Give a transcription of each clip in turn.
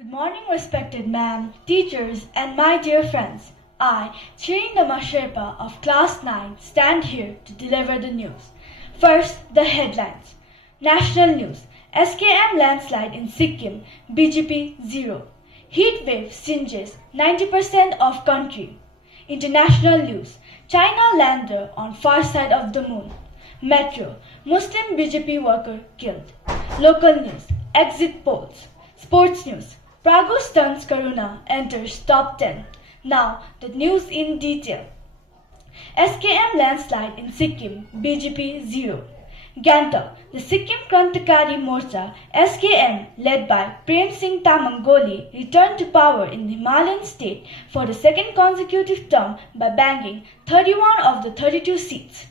Good morning, respected ma'am, teachers, and my dear friends. I, Tshering Sherpa of Class 9, stand here to deliver the news. First, the headlines. National news. SKM landslide in Sikkim, BGP 0. Heat wave singes 90% of country. International news. China lander on far side of the moon. Metro. Muslim BJP worker killed. Local news. Exit polls. Sports news. Pragu stunts Karuna enters top 10. Now, the news in detail. SKM landslide in Sikkim, BJP 0. Gangtok, the Sikkim Krantikari Morcha, SKM, led by Prem Singh Tamangoli, returned to power in the Himalayan state for the second consecutive term by bagging 31 of the 32 seats.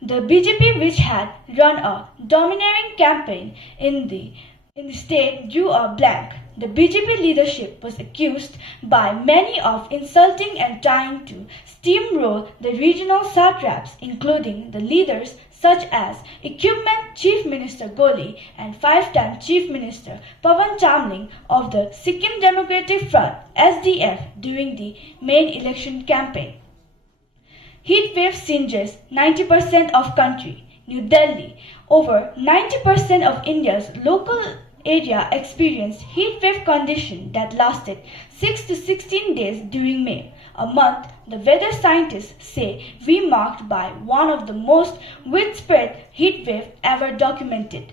The BJP, which had run a domineering campaign in the state, drew a blank. The BJP leadership was accused by many of insulting and trying to steamroll the regional satraps, including the leaders such as Equipment Chief Minister Goli and five-time Chief Minister Pawan Chamling of the Sikkim Democratic Front (SDF) during the main election campaign. Heat wave singes 90% of country. New Delhi. Over 90% of India's local area experienced heat wave condition that lasted 6 to 16 days during May, a month the weather scientists say remarked by one of the most widespread heat wave ever documented.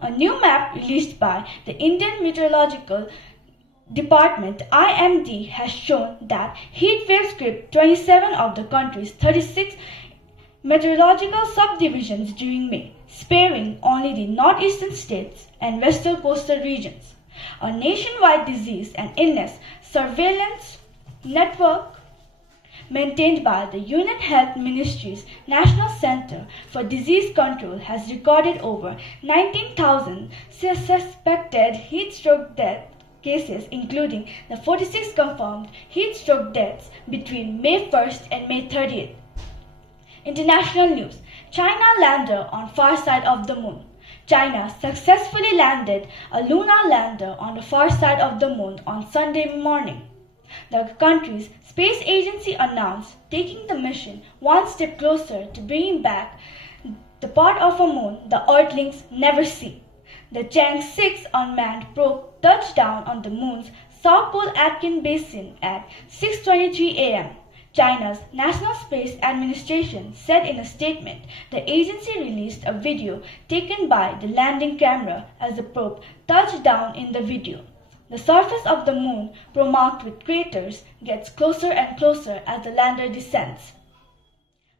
A new map released by the Indian Meteorological Department IMD has shown that heat waves gripped 27 of the country's 36 meteorological subdivisions during May, sparing only the northeastern states and western coastal regions. A nationwide disease and illness surveillance network maintained by the Union Health Ministry's National Center for Disease Control has recorded over 19,000 suspected heat stroke death cases, including the 46 confirmed heat stroke deaths between May 1st and May 30th. International news. China lander on far side of the moon. China successfully landed a lunar lander on the far side of the moon on Sunday morning. The country's space agency announced taking the mission one step closer to bringing back the part of a moon the Earthlings never see. The Chang'e 6 unmanned probe touched down on the moon's South Pole Aitken Basin at 6:23 a.m. China's National Space Administration said in a statement the agency released a video taken by the landing camera as the probe touched down. In the video, the surface of the moon, marked with craters, gets closer and closer as the lander descends.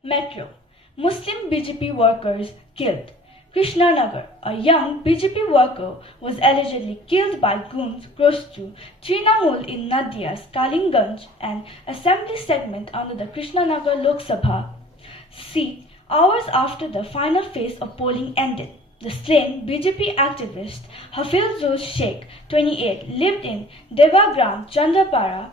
Metro. Muslim BJP workers killed. Krishnanagar, a young BJP worker, was allegedly killed by goons close to Trinamool in Nadia's Kalinganj, an assembly segment under the Krishnanagar Lok Sabha seat, hours after the final phase of polling ended. The slain BJP activist Hafizul Sheikh, 28, lived in Devagram, Chandrapara.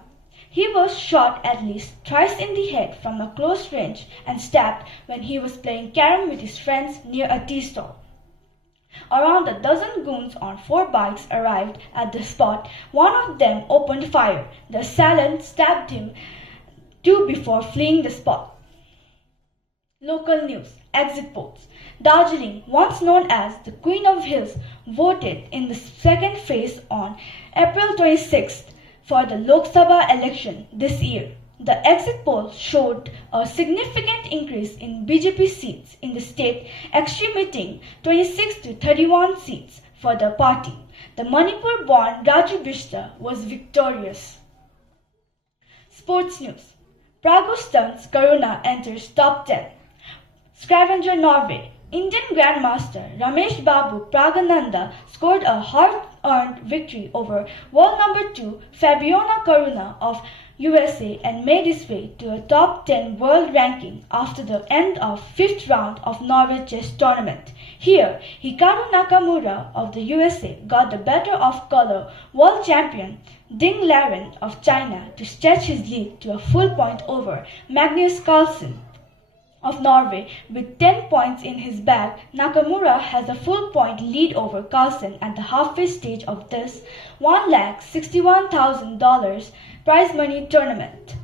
He was shot at least thrice in the head from a close range and stabbed when he was playing carom with his friends near a tea stall. Around a dozen goons on 4 bikes arrived at the spot. One of them opened fire. The assailant stabbed him too before fleeing the spot. Local news. Exit polls. Darjeeling, once known as the Queen of Hills, voted in the second phase on April 26th. For the Lok Sabha election this year. The exit poll showed a significant increase in BJP seats in the state, extremating 26 to 31 seats for the party. The Manipur-born Raju Bishta was victorious. Sports news. Pragu stunts Karuna enters top 10. Scavenger Norway. Indian Grandmaster Ramesh Babu Pragananda scored a hard-earned victory over world number 2 Fabiana Karuna of USA and made his way to a top 10 world ranking after the end of 5th round of Norway chess tournament. Here, Hikaru Nakamura of the USA got the better of color world champion Ding Liren of China to stretch his lead to a full point over Magnus Carlsen. of Norway with 10 points in his bag. Nakamura has a full point lead over Carlsen at the halfway stage of this $161,000 prize money tournament.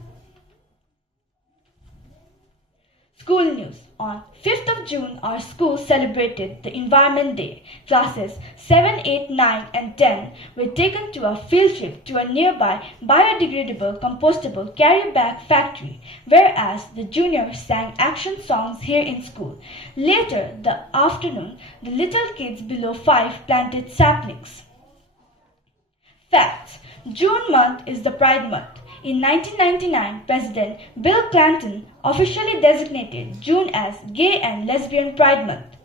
School news. On 5th of June, our school celebrated the Environment Day. Classes 7, 8, 9 and 10 were taken to a field trip to a nearby biodegradable compostable carry-bag factory, whereas the juniors sang action songs here in school. Later the afternoon, the little kids below 5 planted saplings. Facts. June month is the Pride Month. In 1999, President Bill Clinton officially designated June as Gay and Lesbian Pride Month.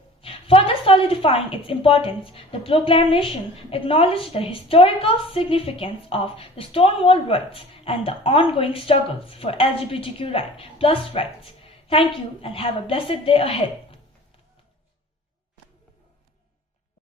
Further solidifying its importance, the proclamation acknowledged the historical significance of the Stonewall riots and the ongoing struggles for LGBTQ plus rights. Thank you and have a blessed day ahead.